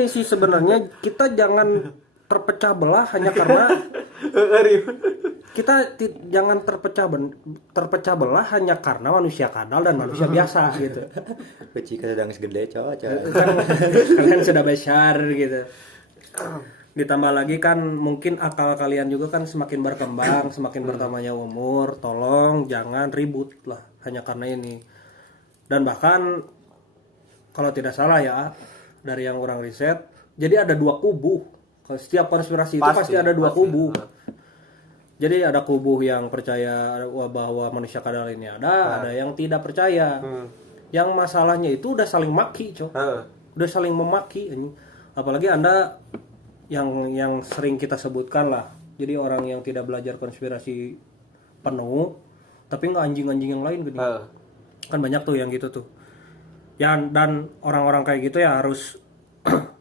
gini sih sebenarnya, kita jangan terpecah belah hanya karena jangan terpecah belah hanya karena manusia kadal dan manusia biasa gitu. Beci kadang segede coca. Kan kalian sudah besar gitu. Ditambah lagi kan mungkin akal kalian juga kan semakin berkembang, semakin bertambahnya umur. Tolong jangan ribut lah hanya karena ini. Dan bahkan kalau tidak salah ya dari yang orang riset, jadi ada dua kubu. Setiap konspirasi itu pasti ada dua kubu. Jadi ada kubu yang percaya bahwa manusia kadal ini ada yang tidak percaya. Yang masalahnya itu udah saling maki, udah saling memaki. Apalagi Anda yang sering kita sebutkan lah. Jadi orang yang tidak belajar konspirasi penuh, tapi nggak anjing-anjing yang lain gini. Kan banyak tuh yang gitu tuh. Dan orang-orang kayak gitu ya harus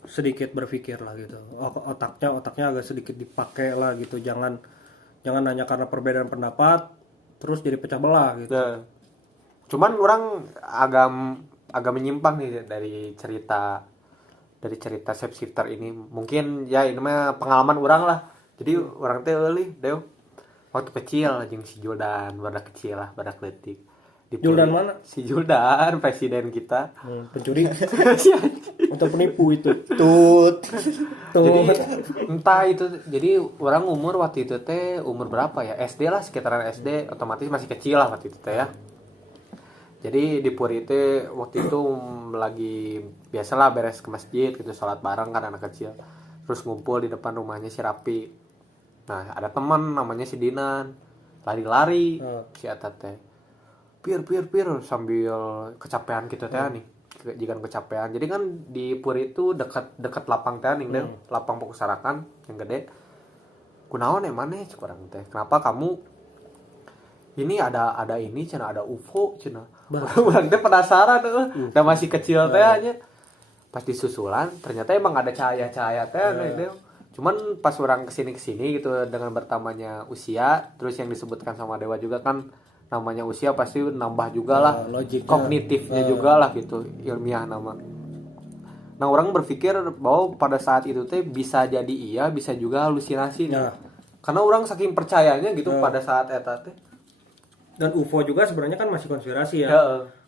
sedikit berpikir lah gitu. Otaknya agak sedikit dipakai lah gitu. Jangan hanya karena perbedaan pendapat terus jadi pecah belah gitu. Nah, cuman orang agak menyimpang nih dari cerita shapeshifter ini. Mungkin ya ini mah pengalaman orang lah. Jadi orang teh eueuh deu waktu kecil jeung si Juldan, badak kecil lah, badak leutik. Juldan mana? Si Juldan, presiden kita. Pencuri atau penipu itu. Tut. Jadi entah itu, jadi orang umur waktu itu teh umur berapa ya? SD lah, sekitaran SD, otomatis masih kecil lah waktu itu teh ya. Jadi di Puri teh waktu itu lagi biasalah beres ke masjid gitu, sholat bareng kan anak kecil. Terus ngumpul di depan rumahnya si Rapi. Nah, ada teman namanya si Dinan. Lari-lari si Eta teh. Pir sambil kecapean gitu teh nih. Jika kecapean. Jadi kan di Puri itu dekat lapang teh nih, lapang Pokosarakan yang gede. Kunaon maneh cek urang teh. Kenapa kamu ini ada ini cenah, ada UFO cenah. Urang teh penasaran dan masih kecil teh aja. Pas disusulan ternyata emang ada cahaya-cahaya teh gitu. Cuman pas orang kesini gitu dengan bertambahnya usia, terus yang disebutkan sama Dewa juga kan namanya usia pasti nambah juga lah, kognitifnya juga lah gitu, ilmiah nama. Nah orang berpikir bahwa pada saat itu teh bisa jadi iya, bisa juga halusinasi nih. Karena orang saking percayanya gitu pada saat eta teh. Dan UFO juga sebenarnya kan masih konspirasi ya.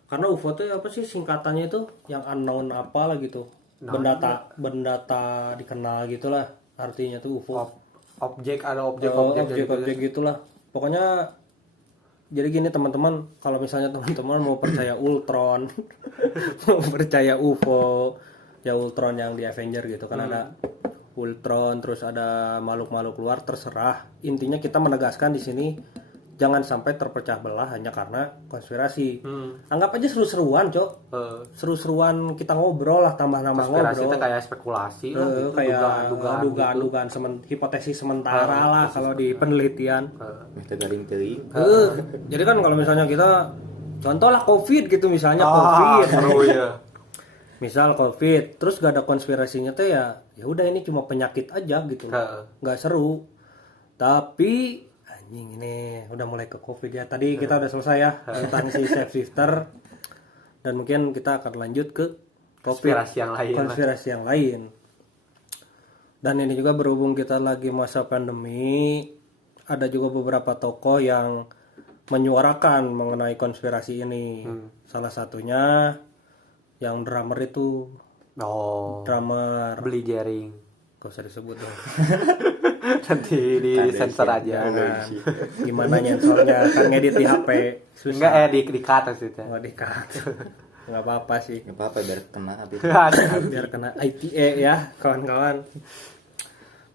Karena UFO tuh apa sih singkatannya itu yang unknown apa lah gitu. Benda tak dikenal gitulah artinya tuh UFO. Objek gitulah. Pokoknya jadi gini teman-teman, kalau misalnya teman-teman mau percaya Ultron, mau percaya UFO, ya Ultron yang di Avenger gitu kan ada Ultron, terus ada makhluk-makhluk luar, terserah. Intinya kita menegaskan di sini jangan sampai terpecah belah hanya karena konspirasi. Anggap aja seru-seruan, Cok. Seru-seruan kita ngobrol lah, tambah-tambah ngobrol. Konspirasi itu kayak spekulasi lah, gitu. Kayak dugaan-dugaan hipotesis sementara lah kalau di penelitian. Jadi kan kalau misalnya kita contoh lah COVID gitu misalnya COVID. Seru ya. Misal COVID, terus gak ada konspirasinya tuh ya udah ini cuma penyakit aja gitu. Nggak seru. Tapi ini udah mulai ke COVID ya. Tadi kita udah selesai ya tentang si shapeshifter, dan mungkin kita akan lanjut ke COVID, konspirasi yang lain. Dan ini juga berhubung kita lagi masa pandemi, ada juga beberapa tokoh yang menyuarakan mengenai konspirasi ini. Salah satunya yang drummer itu. Drummer Beli jaring. Gak usah disebut dong. Nanti di sensor aja. Gimana nyensornya? Kan ngedit di HP susah. Enggak di cut maksudnya. Oh di cut. Nggak apa-apa sih. Nggak apa-apa biar kena habis. Biar kena ITE ya kawan-kawan.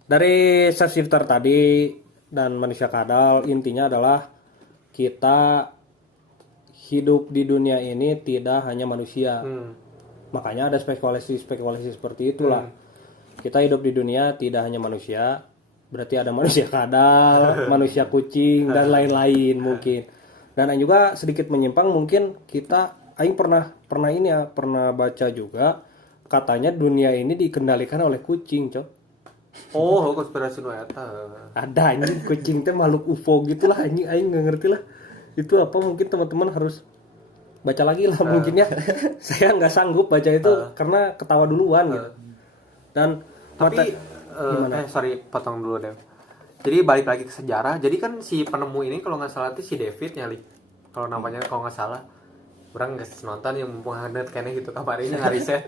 Dari shapeshifter tadi dan manusia kadal, intinya adalah kita hidup di dunia ini tidak hanya manusia. Makanya ada spekulasi seperti itulah. Kita hidup di dunia tidak hanya manusia, berarti ada manusia kadal, manusia kucing dan lain-lain mungkin. Dan Aing juga sedikit menyimpang, mungkin Aing pernah baca juga katanya dunia ini dikendalikan oleh kucing, Cok. Oh, konspirasi nu eta. Ada anjing kucing teh makhluk UFO gitulah anjing, Aing enggak ngerti lah. Itu apa, mungkin teman-teman harus baca lagi lah mungkin ya. Saya nggak sanggup baca itu karena ketawa duluan gitu. Dan Tapi sorry potong dulu deh. Jadi balik lagi ke sejarah. Jadi kan si penemu ini kalau nggak salah itu si David nyali. Kalau namanya kalau nggak salah. Orang nggak nonton yang mumpung hangat kayaknya gitu kabarnya nggak riset.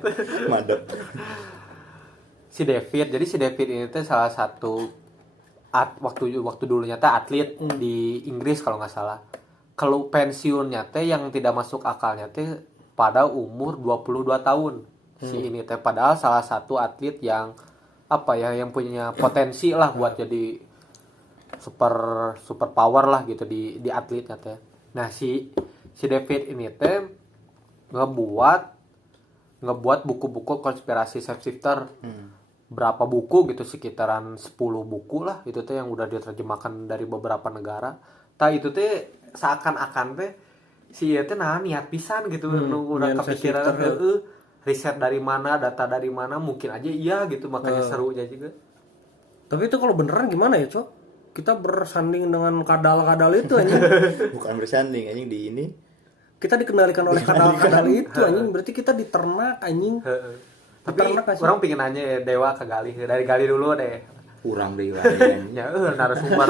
Madep. Si David. Jadi si David ini tuh salah satu waktu dulunya teh atlet di Inggris kalau nggak salah. Kalau pensiunnya teh yang tidak masuk akalnya teh pada umur 22 tahun. Si ini teh padahal salah satu atlet yang apa ya yang punya potensi lah buat jadi super power lah gitu di atletnya teh. Nah, si David ini teh ngebuat buku-buku konspirasi shapeshifter. Berapa buku gitu sekitaran 10 buku lah itu teh yang udah diterjemahkan dari beberapa negara. Tah itu teh seakan-akan teh si ieu teh niat pisan gitu udah kepikiran riset dari mana, data dari mana, mungkin aja iya gitu makanya serunya juga. tapi itu kalau beneran gimana ya, Cok? Kita bersanding dengan kadal-kadal itu anjing. Bukan bersanding anjing di ini. Kita dikendalikan oleh kadal-kadal itu anjing, berarti kita diternak anjing. Tapi Diternak nggak sih? orang pingin nanya ya, Dewa ke Gali. Dari Gali dulu deh. Kurang deh anjing. Ya, narasumber.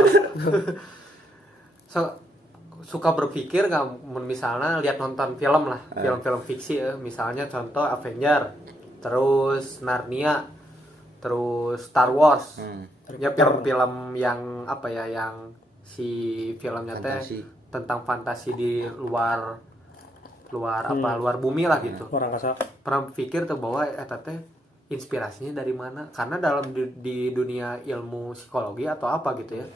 Suka berpikir nggak misalnya lihat nonton film lah, film-film fiksi ya. Misalnya contoh Avenger, terus Narnia, terus Star Wars. Ya film-film yang apa ya, yang si filmnya teh tentang fantasi di luar bumi lah gitu. Orang kasar. Pernah pikir tuh bahwa eta teh inspirasinya dari mana? Karena dalam di dunia ilmu psikologi atau apa gitu ya.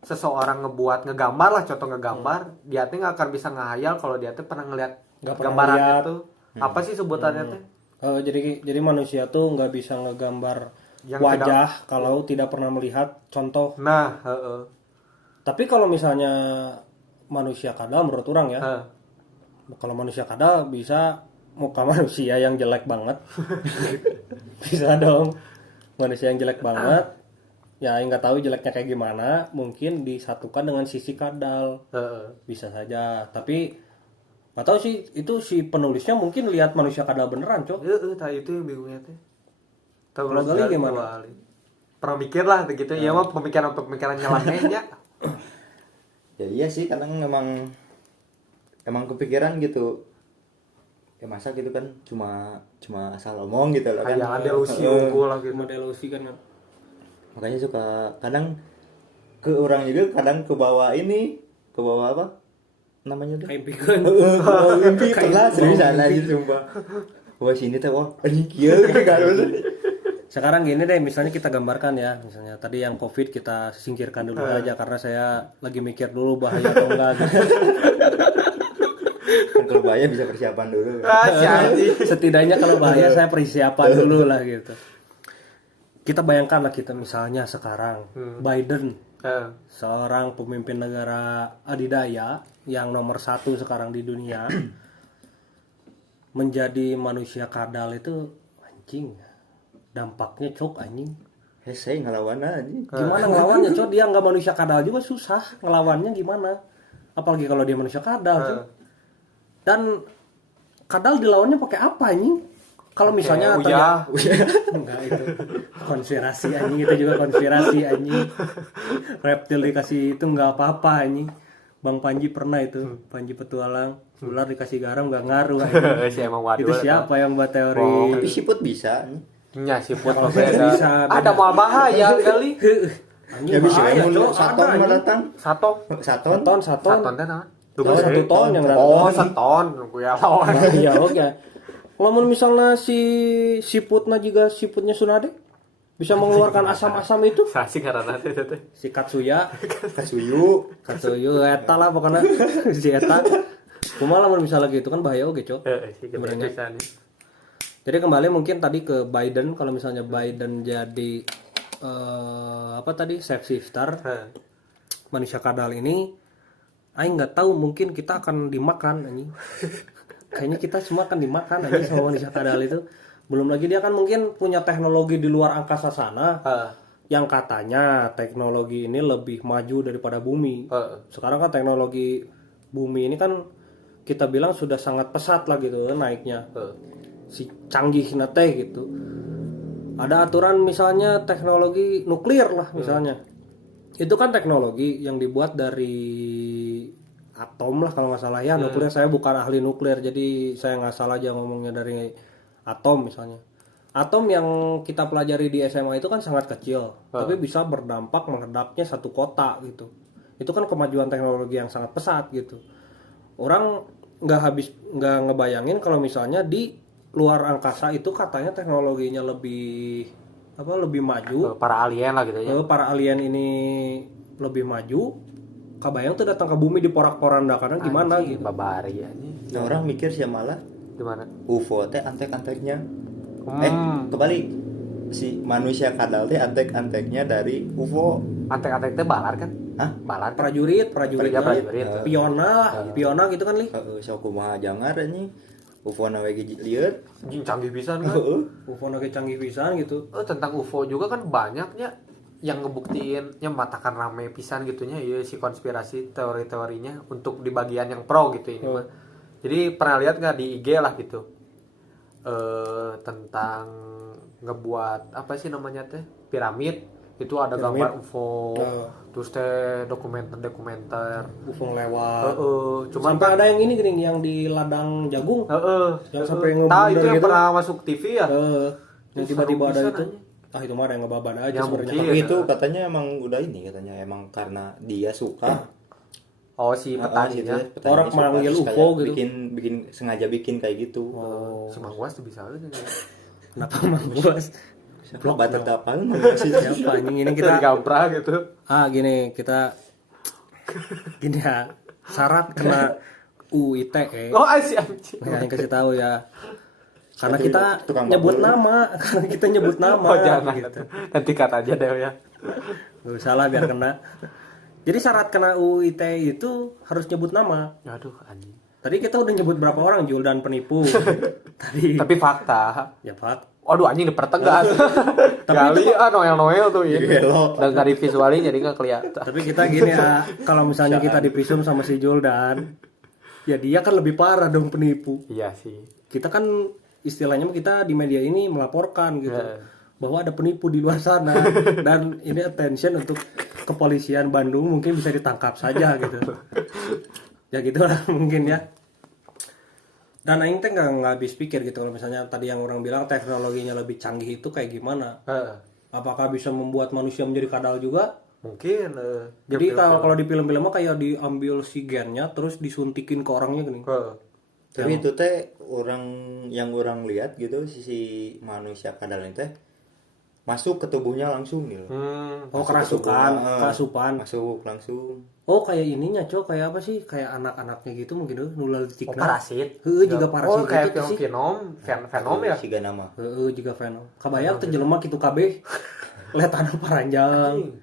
Seseorang ngegambar lah, contoh ngegambar, dia teh nggak akan bisa ngehayal kalau dia teh pernah ngeliat gambarannya tuh. Apa sih sebutannya teh? Jadi manusia tuh nggak bisa ngegambar Yang wajah kalau tidak pernah melihat contoh. Nah, Tapi kalau misalnya manusia kadal menurut orang ya, kalau manusia kadal bisa muka manusia yang jelek banget, bisa dong manusia yang jelek banget. Ya nggak tahu jeleknya kayak gimana, mungkin disatukan dengan sisi kadal, bisa saja. Tapi nggak tahu sih, itu si penulisnya mungkin lihat manusia kadal beneran, Cok. Itu yang bingungnya teh. Kalau Gali gimana? Pernah mikir lah begitu, ya mah pemikiran nyelenehnya. Ya iya sih, kadang emang kepikiran gitu. Ya masa gitu kan cuma asal omong gitu loh kan. Kayak delusi unggul lah gitu. Cuma delusi kan. Makanya suka kadang ke orang juga kadang ke bawah apa namanya tuh? Kayak impikan. Mimpi pernah seriusan aja sumpah. Wah sini teh wah anjing kieu gitu. Sekarang gini deh, misalnya kita gambarkan ya, misalnya tadi yang COVID kita singkirkan dulu aja karena saya lagi mikir dulu bahaya atau enggak gitu. Kalau bahaya bisa persiapan dulu. Setidaknya kalau bahaya saya persiapan dulu lah gitu. Kita bayangkan lah kita misalnya sekarang Biden, seorang pemimpin negara adidaya yang nomor 1 sekarang di dunia, menjadi manusia kadal itu anjing. Dampaknya Cok anjing. Hese ngelawan aja. Gimana ngelawannya Cok? Dia nggak manusia kadal juga susah ngelawannya gimana? Apalagi kalau dia manusia kadal Cok. Dan kadal dilawannya pakai apa anjing? Kalau misalnya enggak itu konspirasi anjing, itu juga konspirasi anjing. Reptil dikasih itu enggak apa-apa anjing. Bang Panji pernah itu, Panji petualang, ular dikasih garam enggak ngaruh anjing. Itu siapa yang buat teori? Tapi siput bisa. Nya siput mah beda. Ada mal bahaya kali. Ya bisa mun saton mah datang. Saton teh naon? Oh, 1 ton yang datang. Oh, 1 ton. Kuya lawan. Ya oke. Lamun misalnya si siputna juga siputnya Sunade bisa mengeluarkan asam-asam itu. Sasi karena teh teh. Si Katsuya, Kasuyu eta lah pokoknya si eta. Kumaha lamun misalnya gitu kan bahaya oge, Cok. Sebenarnya. Jadi kembali mungkin tadi ke Biden, kalau misalnya Biden jadi apa tadi shapeshifter, manusia kadal ini, aing nggak tahu mungkin kita akan dimakan anjing. Kayaknya kita semua akan dimakan aja sama manusia kadal itu. Belum lagi dia kan mungkin punya teknologi di luar angkasa sana. Yang katanya teknologi ini lebih maju daripada bumi. Sekarang kan teknologi bumi ini kan kita bilang sudah sangat pesat lah gitu naiknya. Si canggih nate gitu. Ada aturan misalnya teknologi nuklir lah misalnya. Itu kan teknologi yang dibuat dari atom lah kalau nggak salah ya. Nuklir, saya bukan ahli nuklir jadi saya nggak salah aja ngomongnya dari atom misalnya. Atom yang kita pelajari di SMA itu kan sangat kecil, tapi bisa berdampak meledaknya satu kota gitu. Itu kan kemajuan teknologi yang sangat pesat gitu. Orang nggak ngebayangin kalau misalnya di luar angkasa itu katanya teknologinya lebih maju. Para alien lah gitu ya. Para alien ini lebih maju. Kebayang tuh datang ke bumi di porak-porandakan gimana gitu. Babari aja. Nah, orang mikir sih malah Gimana? UFO teh antek-anteknya. Kebalik. Si manusia kadal teh antek-anteknya dari UFO. Antek-antek teh balar kan? Hah? Balar kan? Prajurit. Piona gitu kan li. Sok kumaha jangar anjing. UFO na we lieur. Anjing canggih pisan kan? UFO nage canggih pisan gitu. Tentang UFO juga kan banyaknya yang ngebuktiin, yang matakan rame pisan gitunya ya si konspirasi teori-teorinya untuk di bagian yang pro gitu ini mah. Jadi pernah lihat nggak di IG lah gitu tentang ngebuat apa sih namanya teh piramid itu ada gambar UFO terus teh dokumenter UFO lewat. Cuman Sampai ada yang ini gini yang di ladang jagung. Yang sampai nah itu yang gitu. pernah masuk TV ya. Yang tiba-tiba ada itu. Aja. Itu mah ada yang ngebaban aja Ya, sebenarnya. mungkin. Tapi itu katanya emang udah ini katanya emang karena dia suka. Oh si petaninya. Orang manggil UFO gitu. Bikin sengaja bikin kayak gitu. Si Mang Was tuh bisa aja. Kenapa Mang Bos? Blok bater tapal Siapa anjing ini Kita kita gampra gitu. gini ya syarat kena UITE. Oh si anjing. Nah, yang kasih tahu ya. Karena Tapi kita tukang nyebut babul. nama, karena kita nyebut nama. Oh jangan gitu. nanti kata aja deh ya. Gak usah lah biar kena. Jadi syarat kena UITE itu harus nyebut nama. Aduh anjing. Tadi kita udah nyebut berapa orang Jul dan penipu. Tapi fakta. Ya Pak. Waduh anjing dipertegas. Kali Noel tuh ini. Dan gak divisualin jadi gak kelihatan. Tapi kita gini ya, kalau misalnya kita dipisum sama si Juldan, ya dia kan lebih parah dong penipu. Iya sih. Kita kan istilahnya kita di media ini melaporkan gitu bahwa ada penipu di luar sana dan ini attention untuk kepolisian Bandung mungkin bisa ditangkap saja gitu. Ya gitulah mungkin ya. Dan aing teh nggak habis pikir gitu kalau misalnya tadi yang orang bilang teknologinya lebih canggih itu kayak gimana? Apakah bisa membuat manusia menjadi kadal juga? Mungkin. Jadi kalau di film-film mah kayak diambil si gennya terus disuntikin ke orangnya gini. Tapi itu teh yang orang lihat gitu si manusia kadal ini teh masuk ke tubuhnya langsung gitu. Oh kerasukan. Masuk langsung. Oh kayak ininya Cok, kayak apa sih? Kayak anak-anaknya gitu mungkin nulal Oh parasit. Juga parasit Oh kayak gitu sih. Venom ya. Siga nama. Juga Venom. Kabayang teh jelema kitu kabeh. Lihat ada paranjang.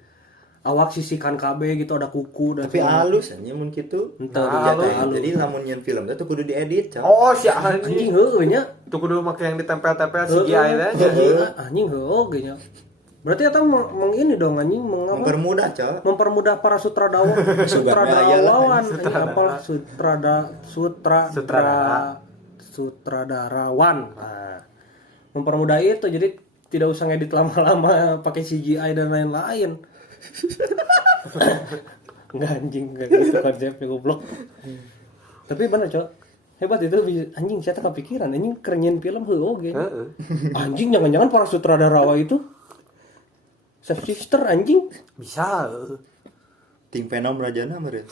Awak sisikan kabeh gitu ada kuku dan Tapi halus aja mun kitu. Jadi lamun nyeun film teh kudu diedit. Oh si anjing. anjing heueuh nya. Tuh kudu make yang ditempel-tempel CGI teh. Anjing heueuh ge nya. Berarti eta ini dong anjing Mempermudah, Cok. mempermudah para sutradawan sutradarawan. Nah, mempermudah itu jadi tidak usah ngedit lama-lama pakai CGI dan lain-lain. Enggak anjing enggak gitu konsepnya goblok. Tapi bener Cok, hebat itu anjing saya tak kepikiran anjing kerenyin film oge. Anjing jangan-jangan para sutradara itu Chef Sister anjing Bisa. Tim Venom Rajana meureun.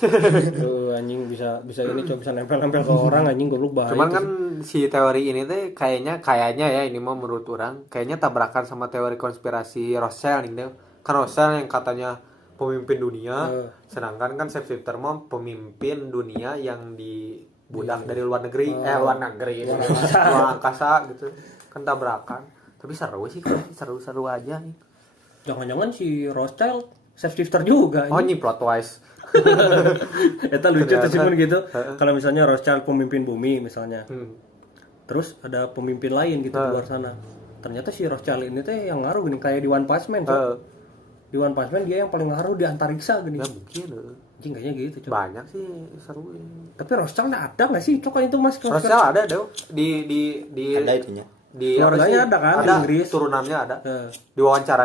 Anjing bisa ini coba bisa nempel-nempel ke orang anjing goblok bahaya. Cuman kan si teori ini teh kayaknya ya ini mah menurut orang kayaknya tabrakan sama teori konspirasi Rothschild nih. Kan Rothschild yang katanya pemimpin dunia, sedangkan kan Chef Sister mah pemimpin dunia yang dibudak dari luar negeri, luar angkasa gitu. Kan tabrakan. Tapi seru sih, seru-seru aja nih. Jangan-jangan si Rothschild Chef Sister juga. Oh, ini plot twist. Eta lucu tuh cuman gitu. Kalau misalnya Rothschild pemimpin bumi misalnya. Terus ada pemimpin lain gitu di luar sana. Ternyata si Rothschild ini teh yang ngaruh gini kayak di One Punch Man. Di One Punch Man dia yang paling ngaruh di antariksa gini. Ya mungkin. Anjing kayaknya gitu, Cok. Banyak sih seru ini. Tapi Rothschild ada enggak sih? Coba itu Mas. Rothschild ada dong di Ada itunya. di apa Keluarganya sih? ada kan, ada Inggris. turunannya ada Eh. diwawancara